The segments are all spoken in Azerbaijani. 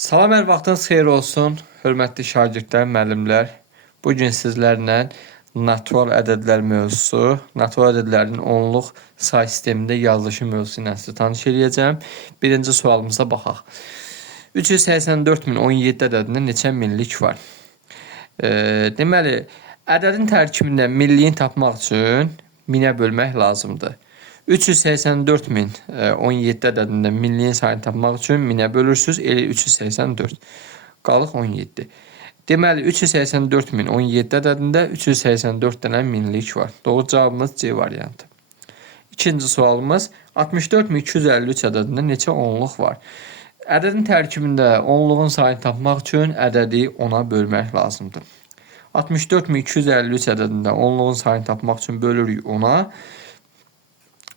Salam, hər vaxtınız xeyir olsun, hörmətli şagirdlər, müəllimlər. Bugün sizlərlə natural ədədlər mövzusu, natural ədədlərin onluq say sistemində yazılışı mövzusu ilə sizə tanış edəcəm. Birinci sualımıza baxaq. 384.017 ədədində neçə minlik var? Deməli, ədədin tərkibində milliyin tapmaq üçün minə bölmək lazımdır. 384.017 ədədində milliyin sayını tapmaq üçün minə bölürsünüz, elə 384. Qalıq 17. Deməli, 384.017 ədədində 384 dənə minlik var. Doğru cavabımız C variantı. İkinci sualımız 64.253 ədədində neçə onluq var? Ədədin tərkibində onluğun sayını tapmaq üçün ədədi 10-a bölmək lazımdır. 64.253 ədədində onluğun sayını tapmaq üçün bölürük 10-a.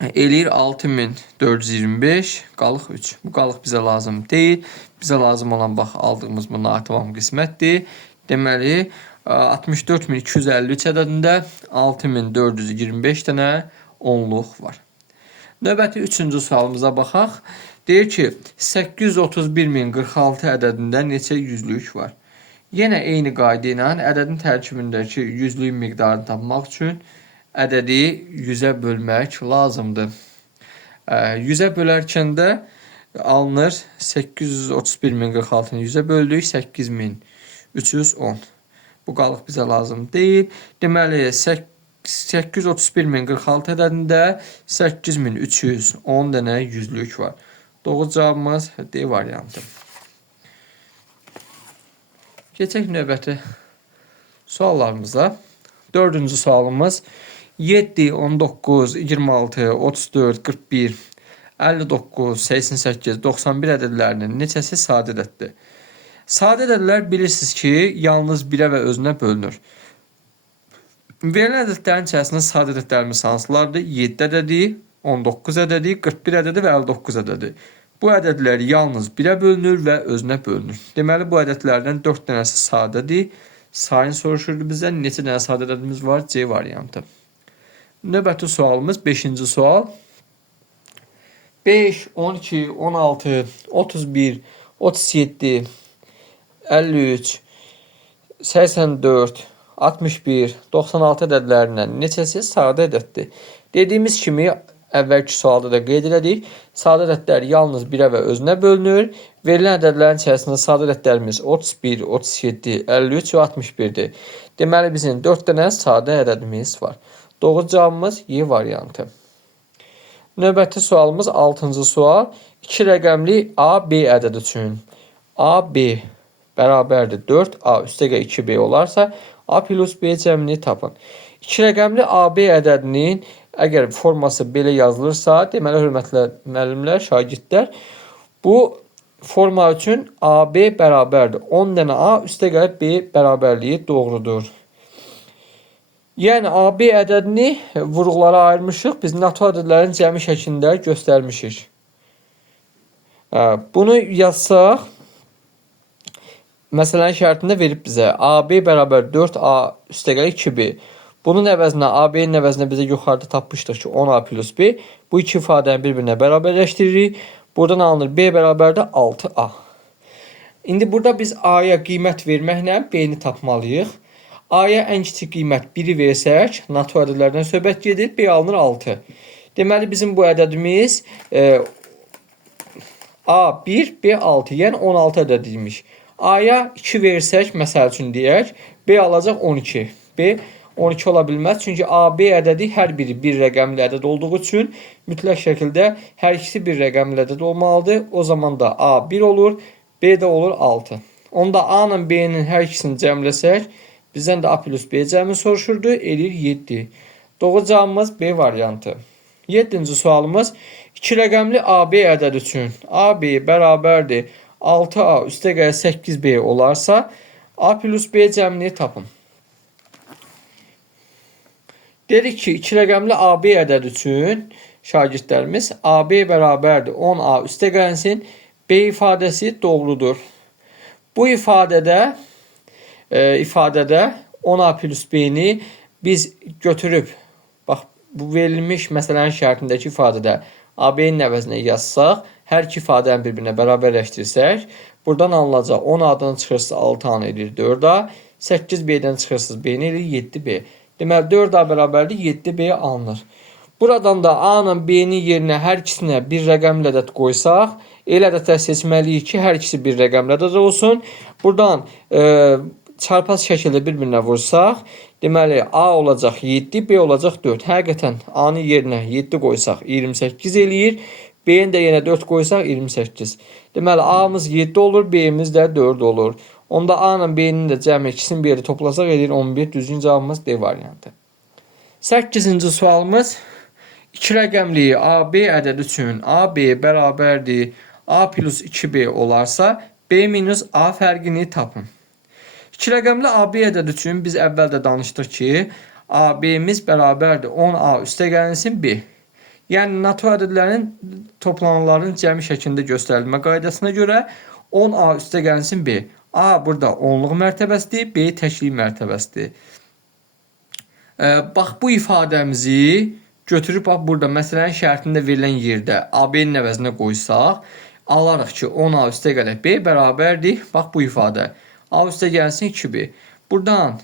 Eləyir 6425, qalıq 3. Bu qalıq bizə lazım deyil. Bizə lazım olan bax aldığımız bu natavam qismətdir. Deməli 64.253 ədədində 6425 dənə onluq var. Növbəti üçüncü sualımıza baxaq. Deyir ki 831.046 ədədində neçə yüzlük var? Yenə eyni qayda ilə ədədin tərkibindəki yüzlük miqdarını tapmaq üçün ədədi 100-ə bölmək lazımdır. 100-ə bölərkən də alınır 831.046-nı 100-ə böldük 8310. Bu qalıq bizə lazım deyil. Deməli 831.046 ədədində 8310 dənə yüzlük var. Doğru cavabımız D variantı. Keçək növbəti suallarımıza. Dördüncü sualımız 7, 19, 26, 34, 41, 59, 88, 91 ədədlərinin neçəsi sadə ədəddir? Sadə ədədlər bilirsiniz ki, yalnız 1-ə və özünə bölünür. Verilən ədədlərin içərisində sadə ədədlərimiz hansılardır? 7 ədədi, 19 ədədi, 41 ədədi və 59 ədədi. Bu ədədlər yalnız 1-ə bölünür və özünə bölünür. Deməli, bu ədədlərdən 4 dənəsi sadədir. Sayını soruşurdu bizdən. Neçə dənə sadə ədədimiz var? C variantı. Növbəti sualımız 5-ci sual. 5, 12, 16, 31, 37, 53, 84, 61, 96 ədədlərindən neçəsi sadə ədəddir? Dediyimiz kimi əvvəlki sualda da qeyd elədik. Sadə ədədlər yalnız 1-ə və özünə bölünür. Verilən ədədlərin içərisində sadə ədədlərimiz 31, 37, 53 və 61-dir. Deməli, bizim 4 dənə sadə ədədimiz var. Doğru cavabımız Y variantı. Növbəti sualımız 6-cı sual. 2 rəqəmli A, B ədədi üçün A, B bərabərdir 4, A üstəgə 2B olarsa, A plus B cəmini tapın. 2 rəqəmli AB ədədinin əgər forması belə yazılırsa, deməli, hörmətli müəllimlər, şagirdlər, bu forma üçün AB bərabərdir 10 dənə A üstəgə B bərabərliyi doğrudur. Yəni, AB ədədini vurğulara ayırmışıq. Biz natural ədədlərin cəmi şəklində göstərmişik. Bunu yazsaq, məsələnin şərtində verib bizə AB bərabər 4A üstəgə 2B. Bunun əvəzinə AB-nin əvəzinə bizə yuxarıda tapmışdıq ki 10A plus B. Bu iki ifadəni bir-birinə bərabərləşdiririk. Buradan alınır B bərabərdə 6A. İndi burada biz A-ya qiymət verməklə B-ni tapmalıyıq. A-ya ən kiçik qiymət 1-i versək, natural ədədlərdən söhbət gedir, B alınır 6. Deməli, bizim bu ədədimiz A1, B6, yəni 16 ədədiymiş. A-ya 2 versək, məsəl üçün deyək, B alacaq 12. B 12 ola bilməz, çünki AB ədədi hər biri bir rəqəmli ədəd olduğu üçün mütləq şəkildə hər ikisi bir rəqəmli ədəd olmalıdır. O zaman da A 1 olur, B də olur 6. Onda A ilə B-nin hər ikisini cəmləsək, bizdən də A plus B cəmi soruşurdu, eləyir 7. Doğru cavabımız B variantı. 7-ci sualımız 2 rəqəmli AB ədədi üçün AB bərabərdir 6A üstəgə 8B olarsa, A plus B cəmini tapın. Dedik ki, 2 rəqəmli AB ədədi üçün şagirdlərimiz AB bərabərdir 10A üstəgəlsin, B ifadəsi doğrudur. Bu ifadədə 10A plus B-ni biz götürüb, bax, bu verilmiş məsələnin şərtindəki ifadədə AB-nin əvəzinə yazsaq, Hər iki ifadəni bir-birinə bərabərləşdirsək, buradan alınacaq 10A-dan çıxırsınız 6A edir 4A, 8B-dən çıxırsınız B-ni edir 7B. Deməli 4A bərabərdir 7B alınır. Buradan da A-nın B-nin yerinə hər ikisinə bir rəqəmli ədəd qoysaq, elə ədədlər seçməliyik ki, hər ikisi bir rəqəmli ədəd olsun. Buradan çarpaz şəkildə bir-birinə vursaq, deməli A olacaq 7, B olacaq 4. Həqiqətən A-nın yerinə 7 qoysaq 28 eləyir. B-nin də yenə 4 qoysaq 28. Deməli A-mız 7 olur, B-miz də 4 olur. Onda A ilə B-nin də cəmi ikisini bir yerdə toplasaq edir 11. Düzgün cavabımız D variantı. 8-ci sualımız 2 rəqəmli AB ədədi üçün AB bərabərdir A plus 2B olarsa B minus A fərqini tapın. 2 rəqəmli AB ədədi üçün biz əvvəldə danışdıq ki, AB-miz bərabərdir 10A üstəgəlsin B. Yəni natural ədədlərin toplananların cəmi şəklində göstərilmə qaydasına görə 10A üstəgəlsin B. A burada onluq mərtəbəsidir, B təklik mərtəbəsidir. Bax bu ifadəmizi götürüb burada məsələnin şərtində verilən yerdə AB-nin əvəzinə qoysaq, alarıq ki 10A üstəgələk B bərabərdir. Bax bu ifadə. A üstəgəlsin 2B. Buradan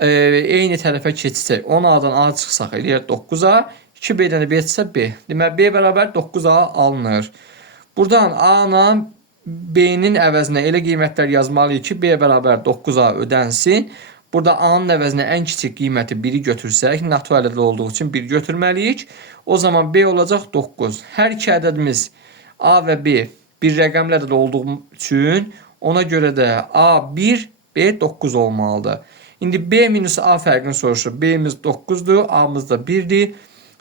eyni tərəfə keçsək 10A-dan A çıxsaq eləyər 9A. 2B-dən də B çıxsa B. Deməli B bərabər 9A alınır. Buradan A ilə B-nin əvəzinə elə qiymətlər yazmalıyıq ki, B bərabər 9A ödənsin. Burada A-nın əvəzinə ən kiçik qiyməti 1-i götürsək, natural ədəd olduğu üçün 1 götürməliyik. O zaman B olacaq 9. Hər iki ədədimiz A və B bir rəqəmli ədəd olduğu üçün ona görə də A 1, B 9 olmalıdır. İndi B minus A fərqini soruşur. B-miz 9'dur, A-mız da 1'dir.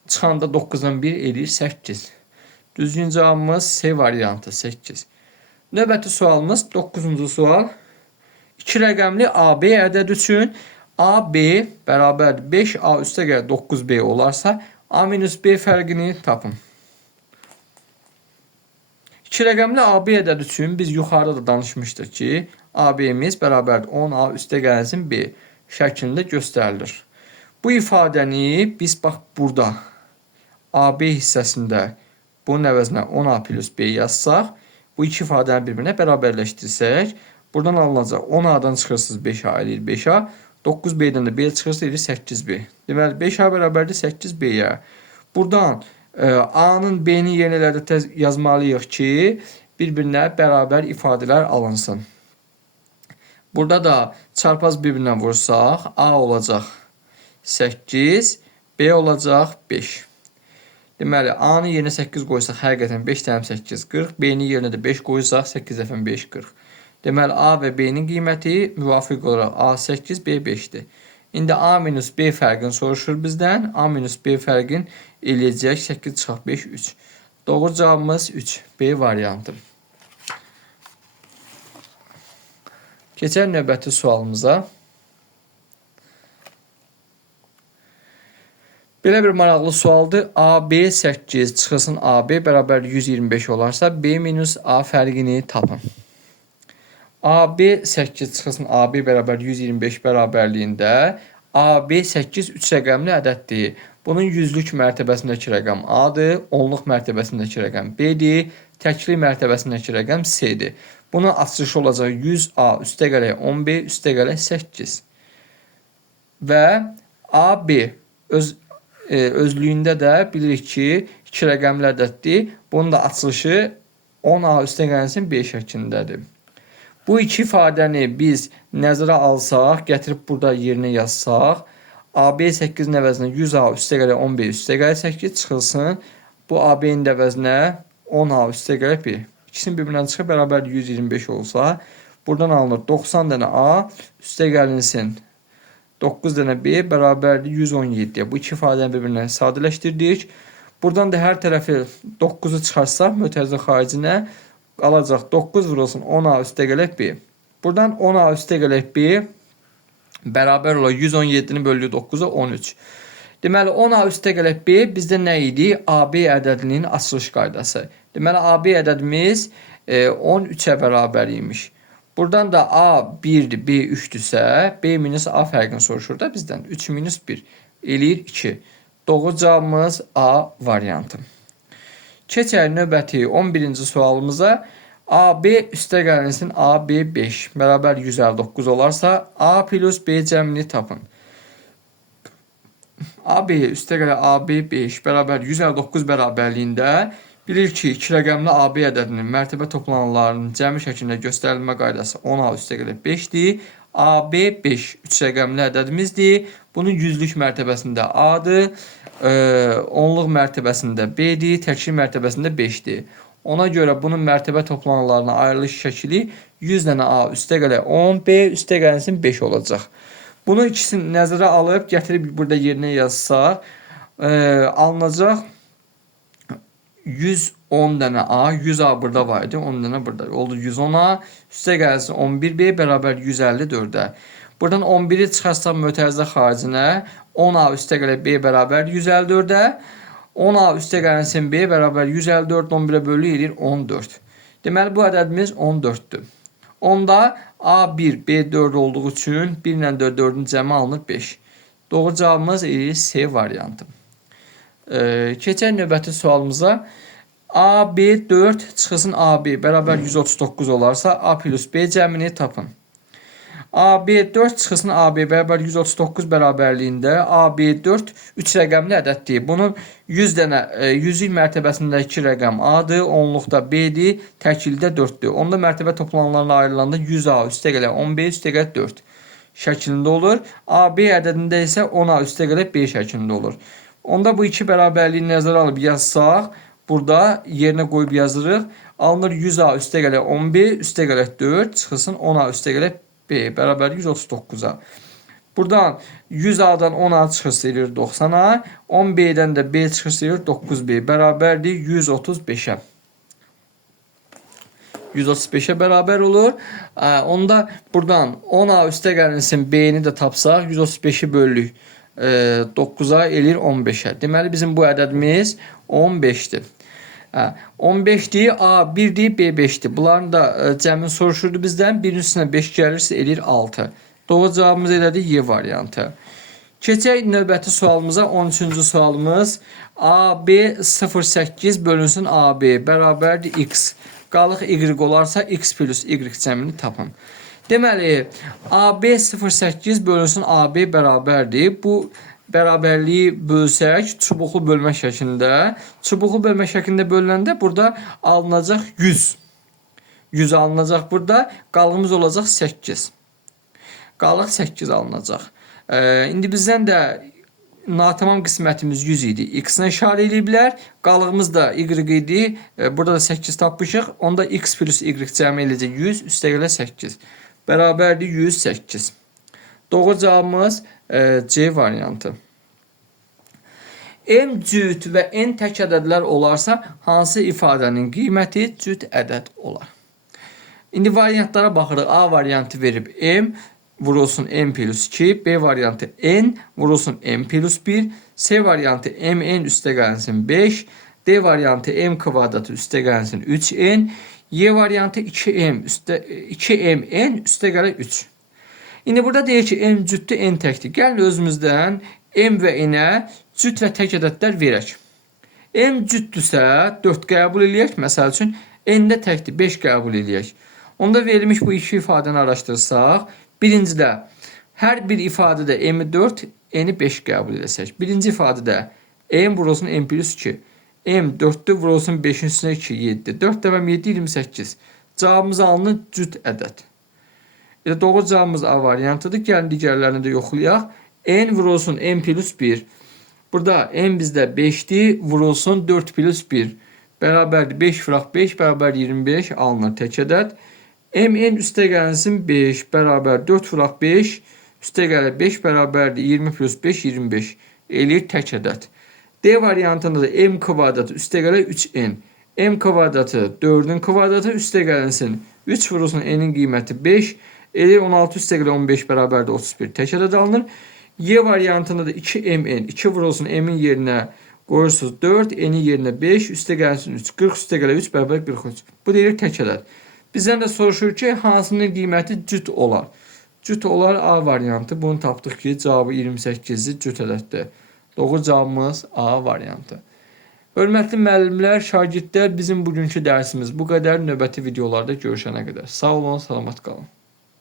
Çıxanda 9'dan 1 edir 8. Düzgün cavabımız C variantı 8. Növbəti sualımız 9-cu sual. 2 rəqəmli AB ədəd üçün AB bərabər 5A üstəgəl 9B olarsa A minus B fərqini tapın. 2 rəqəmli AB ədəd üçün biz yuxarıda da danışmışdıq ki, AB-miz bərabər 10A üstəgəlsin B şəklində göstərilir. Bu ifadəni biz bax burada AB hissəsində bunun əvəzinə 10A plus B yazsaq, bu iki ifadəni bir-birinə bərabərləşdirsək, buradan alınacaq 10A'dan çıxırsınız 5A eləyir 5A, 9B'dən də B çıxırsınız eləyir 8B. Deməli 5A bərabərdir 8B'yə. Buradan A'nın B'nin yerinələrdə yazmalıyıq ki, bir-birinə bərabər ifadələr alınsın. Burada da çarpaz bir-birinə vursaq, A olacaq 8, B olacaq 5. Deməli, A-nın yerinə 8 qoysaq, həqiqətən 5 təm 8, 40. B-nin yerinə də 5 qoysaq, 8 dəfə 5, 40. Deməli, A və B-nin qiyməti müvafiq olaraq A 8, B 5'dir. İndi A minus B fərqini soruşur bizdən. A minus B fərqin eləyəcək 8 çıxaq 5, 3. Doğru cavabımız 3. B variantı. Keçək növbəti sualımıza. Belə bir maraqlı sualdır. AB 8 çıxılsın AB bərabər 125 olarsa B minus A fərqini tapın. AB 8 çıxılsın AB bərabər 125 bərabərliyində AB 8 3 rəqəmli ədəddir. Bunun yüzlük mərtəbəsindəki rəqəm A-dır, onluq mərtəbəsindəki rəqəm B-dir, təklik mərtəbəsindəki rəqəm C-dir. Bunun açılışı olacaq 100A üstəgələk 10B üstəgələk 8. Və AB özlüyündə də bilirik ki, 2 rəqəmli ədəddir. Bunun da açılışı 10A üstəgəlsin B şəklindədir. Bu iki ifadəni biz nəzərə alsaq, gətirib burada yerinə yazsaq, AB 8-in əvəzinə 100A üstəgələk 10B üstəgələk 8 çıxılsın. Bu AB-nin əvəzinə 10A üstəgələk 1. İkisinin bir-birindən çıxıb bərabər 125 olsa, buradan alınır 90 dənə A üstəgəlinsin 9 dənə B bərabərdir 117. Bu iki ifadəni bir-birinə sadələşdirdik. Buradan da hər tərəfi 9'u çıxarsaq, mötərizə xaricinə qalacaq 9 vurulsun 10A üstəgələk B. Buradan 10A üstəgələk B bərabər olar 117'ni bölü 9'a 13. Deməli 10A üstəgələk B bizdə nə idi? AB ədədinin açılış qaydası. Deməli AB ədədimiz 13'ə bərabər imiş. Buradan da A 1'dir, B 3'dürsə, B minus A fərqini soruşur da bizdən. 3 minus 1 eləyir 2. Doğru cavabımız A variantı. Keçək növbəti 11-ci sualımıza. AB üstəgəlsin AB 5 bərabər 159 olarsa, A plus B cəmini tapın. AB üstəgələ AB 5 bərabər 159 bərabərliyində bilir ki, 2 rəqəmli AB ədədinin mərtəbə toplananlarının cəmi şəklində göstərilmə qaydası 10A üstəgələ 5-dir. AB 5 3 rəqəmli ədədimizdir. Bunun yüzlük mərtəbəsində A-dır, onluq mərtəbəsində B-dir, təkli mərtəbəsində 5-dir. Ona görə bunun mərtəbə toplananlarına ayrılış şəkli 100 dənə A üstəgələ 10, B üstəgəlsin 5 olacaq. Bunu ikisini nəzərə alıb gətirib burada yerinə yazsaq, alınacaq 110 dənə A, 100A burada var idi, 10 dənə burada oldu 110A, üstəgəlsin 11B bərabər 154-ə. Buradan 11-i çıxarsaq mötərizə xaricinə, 10A üstəgələ B bərabər 154-ə, 10A üstəgəlsin B bərabər 154, 11-ə bölü edir 14. Deməli, bu ədədimiz 14-dür. Onda A1, B4 olduğu üçün 1 ilə 4-ün cəmi alınır 5. Doğru cavabımız C variantı. Keçək növbəti sualımıza. AB4 çıxılsın AB bərabər 139 olarsa, A plus B cəmini tapın. AB4 çıxılsın AB bərabər 139 bərabərliyində AB4 3 rəqəmli ədəddir. Bunun 100 dənə yüzlük mərtəbəsindəki rəqəm A-dır, onluqda B-dir, təkildə 4-dür. Onda mərtəbə toplananlarına ayrılanda 100A üstəgələ 10B üstəgələ 4 şəklində olur. AB ədədində isə 10A üstəgələ B şəklində olur. Onda bu iki bərabərliyi nəzərə alıb yazsaq, burada yerinə qoyub yazırıq. Alınır 100A üstəgələ 10B üstəgələ 4 çıxılsın 10A üstəgələ B bərabər 139-a. Buradan 100A'dan 10A çıxırsa edir 90A, 10B'dən də B çıxırsa edir 9B bərabərdir 135-ə. 135'e beraber olur. Onda buradan 10A üstəgəlsin B'ni də tapsaq 135'i bölük 9'a elir 15'e. Deməli bizim bu ədədimiz 15'dir. 15'dir, A 1'dir, B 5'dir. Bunların da cəmin soruşurdu bizdən. 1'in üstünə 5 gəlirsə elir 6. Doğru cavabımız elədir Y variantı. Keçək növbəti sualımıza. 13-cü sualımız. AB 08 bölünsün AB bərabərdir X. Qalıq Y olarsa X plus Y cəmini tapın. Deməli, AB 08 bölünsün AB bərabərdir. Bu bərabərliyi bölsək çubuqlu bölmə şəklində. Çubuqlu bölmə şəklində bölüləndə burada alınacaq 100. 100 alınacaq burada. Qalığımız olacaq 8. Qalıq 8 alınacaq. İndi bizdən də natamam qismətimiz 100 idi. X-nə işarə ediblər. Qalığımız da Y idi. Burada da 8 tapmışıq. Onda X plus Y cəmi eləcək 100 üstəgələ 8. Bərabərdir 108. Doğru cavabımız C variantı. M cüt və N tək ədədlər olarsa hansı ifadənin qiyməti cüt ədəd olar? İndi variantlara baxırıq. A variantı verib M vurulsun M plus 2, B variantı N vurulsun M plus 1, C variantı MN üstəgəlsin 5, D variantı M kvadratı üstəgəlsin 3N, Y variantı 2MN üstəgələ 3. İndi burada deyir ki, M cütdür, N təkdir. Gəlin özümüzdən M və N-ə cüt və tək ədədlər verək. M cütdürsə 4 qəbul eləyək. Məsəl üçün, N də təkdir, 5 qəbul eləyək. Onda verilmiş bu iki ifadəni araşdırsaq, birincidə hər bir ifadədə M-i 4, N-i 5 qəbul edəsək. Birinci ifadədə M vurulsun M plus 2. M 4'dür vurulsun 5'in üstünə 2, 7. 4 dəvəm 7, 28. Cavabımız alınır cüt ədəd. Doğru cavabımız A variantıdır. Gəlin digərlərini də yoxlayaq. N vurulsun M plus 1. Burada M bizdə 5'dir. Vurulsun 4 plus 1. Bərabərdir 5 vuraq 5 bərabər 25 alınır tək ədəd. MN üstəgəlsin 5 bərabər 4 vuraq 5 üstəgələ 5 bərabərdir 20 plus 5 25 eləyir tək ədəd. D variantında da M kvadratı üstəgələ 3N. M kvadratı 4'ün kvadratı üstəgəlsin 3 vurulsun N'in qiyməti 5 eləyir 16 üstəgələ 15 bərabərdir 31 tək ədəd alınır. Y variantında da 2MN 2 vurulsun M'in yerinə qoyursunuz 4, N'in yerinə 5 üstəgəlsin 3 40 üstəgələ 3 bərabər 43. Bu deyir tək ədəd. Bizdən də soruşur ki, hansının qiyməti cüt olar? Cüt olar A variantı. Bunu tapdıq ki, cavabı 28'dir, cüt ədəddir. Doğru cavabımız A variantı. Hörmətli müəllimlər, şagirdlər, bizim bugünkü dərsimiz bu qədər. Növbəti videolarda görüşənə qədər. Sağ olun, salamat qalın.